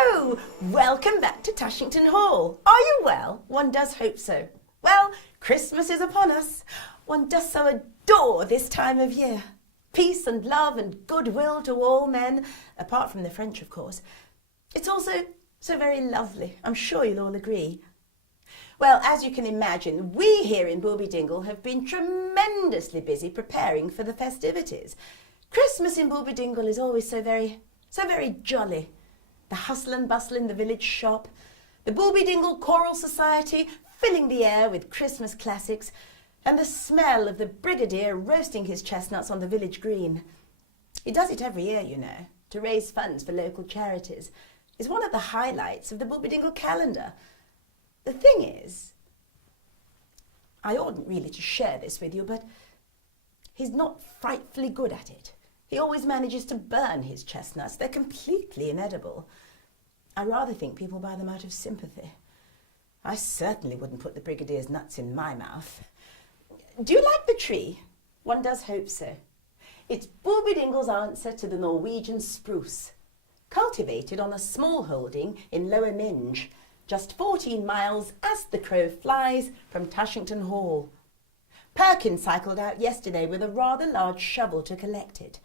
Hello! Welcome back to Tushington Hall. Are you well? One does hope so. Well, Christmas is upon us. One does so adore this time of year. Peace and love and goodwill to all men, apart from the French, of course. It's also so very lovely. I'm sure you'll all agree. Well, as you can imagine, we here in Booby Dingle have been tremendously busy preparing for the festivities. Christmas in Booby Dingle is always so very jolly. The hustle and bustle in the village shop, the Booby Dingle Choral Society filling the air with Christmas classics, and the smell of the Brigadier roasting his chestnuts on the village green. He does it every year, you know, to raise funds for local charities. It's one of the highlights of the Booby Dingle calendar. The thing is, I oughtn't really to share this with you, but he's not frightfully good at it. He always manages to burn his chestnuts. They're completely inedible. I rather think people buy them out of sympathy. I certainly wouldn't put the Brigadier's nuts in my mouth. Do you like the tree? One does hope so. It's Booby Dingle's answer to the Norwegian spruce, cultivated on a small holding in Lower Minge, just 14 miles as the crow flies from Tushington Hall. Perkins cycled out yesterday with a rather large shovel to collect it.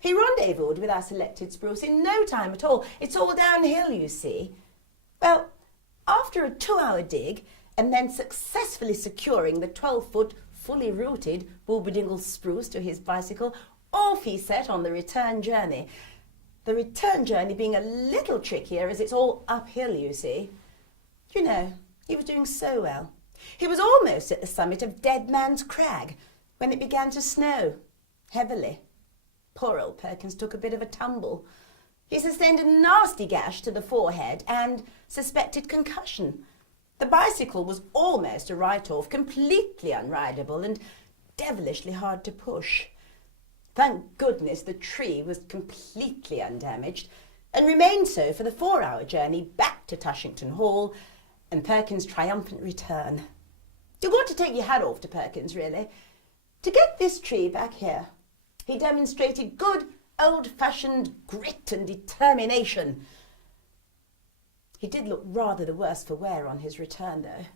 He rendezvoused with our selected spruce in no time at all. It's all downhill, you see. Well, after a 2-hour dig, and then successfully securing the 12-foot, fully rooted Booby Dingle spruce to his bicycle, off he set on the return journey. The return journey being a little trickier as it's all uphill, you see. You know, he was doing so well. He was almost at the summit of Dead Man's Crag when it began to snow, heavily. Poor old Perkins took a bit of a tumble. He sustained a nasty gash to the forehead and suspected concussion. The bicycle was almost a write-off, completely unrideable and devilishly hard to push. Thank goodness the tree was completely undamaged and remained so for the 4-hour journey back to Tushington Hall and Perkins' triumphant return. You've got to take your hat off to Perkins, really. To get this tree back here, he demonstrated good old-fashioned grit and determination. He did look rather the worse for wear on his return, though.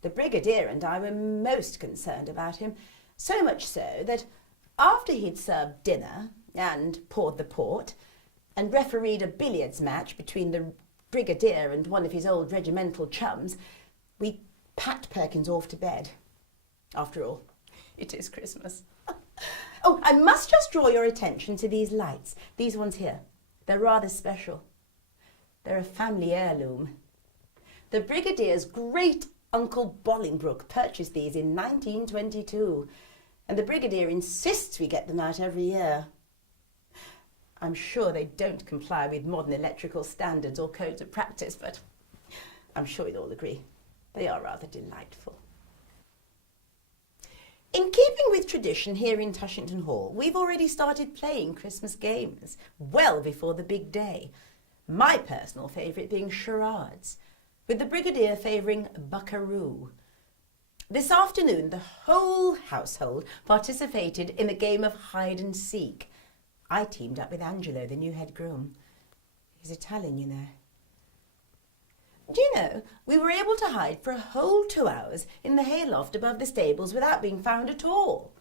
The Brigadier and I were most concerned about him, so much so that after he'd served dinner and poured the port and refereed a billiards match between the Brigadier and one of his old regimental chums, we packed Perkins off to bed. After all, it is Christmas. Oh, I must just draw your attention to these lights. These ones here. They're rather special. They're a family heirloom. The Brigadier's great-uncle Bolingbroke purchased these in 1922, and the Brigadier insists we get them out every year. I'm sure they don't comply with modern electrical standards or codes of practice, but I'm sure you'll all agree they are rather delightful. In keeping with tradition here in Tushington Hall, we've already started playing Christmas games well before the big day. My personal favourite being charades, with the Brigadier favouring buckaroo. This afternoon, the whole household participated in a game of hide and seek. I teamed up with Angelo, the new head groom. He's Italian, you know. Do you know, we were able to hide for a whole 2 hours in the hayloft above the stables without being found at all.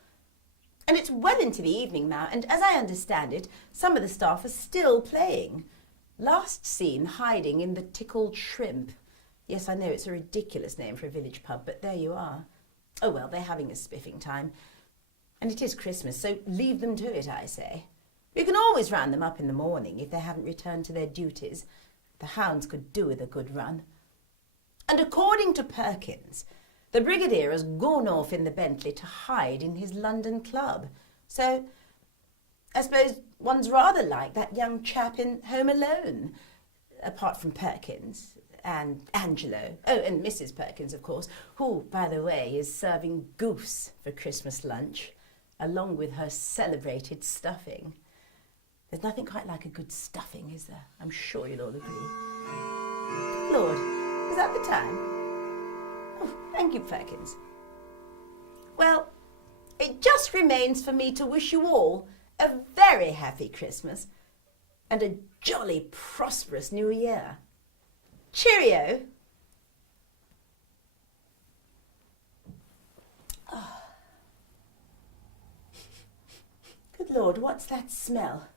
And it's well into the evening now, and as I understand it, some of the staff are still playing. Last seen hiding in the Tickled Shrimp. Yes, I know it's a ridiculous name for a village pub, but there you are. Oh well, they're having a spiffing time. And it is Christmas, so leave them to it, I say. You can always round them up in the morning if they haven't returned to their duties. The hounds could do with a good run. And according to Perkins, the Brigadier has gone off in the Bentley to hide in his London club. So I suppose one's rather like that young chap in Home Alone, apart from Perkins and Angelo. Oh, and Mrs. Perkins, of course, who, by the way, is serving goose for Christmas lunch, along with her celebrated stuffing. There's nothing quite like a good stuffing, is there? I'm sure you'll all agree. Good Lord, is that the time? Oh, thank you, Perkins. Well, it just remains for me to wish you all a very happy Christmas and a jolly prosperous new year. Cheerio. Oh. Good Lord, what's that smell?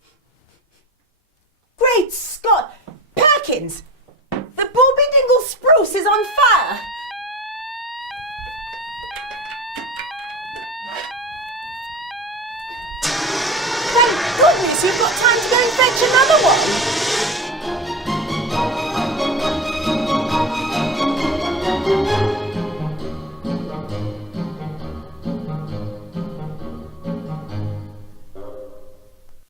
Great Scott! Perkins! The Bobby Dingle spruce is on fire! Thank goodness you've got time to go and fetch another one!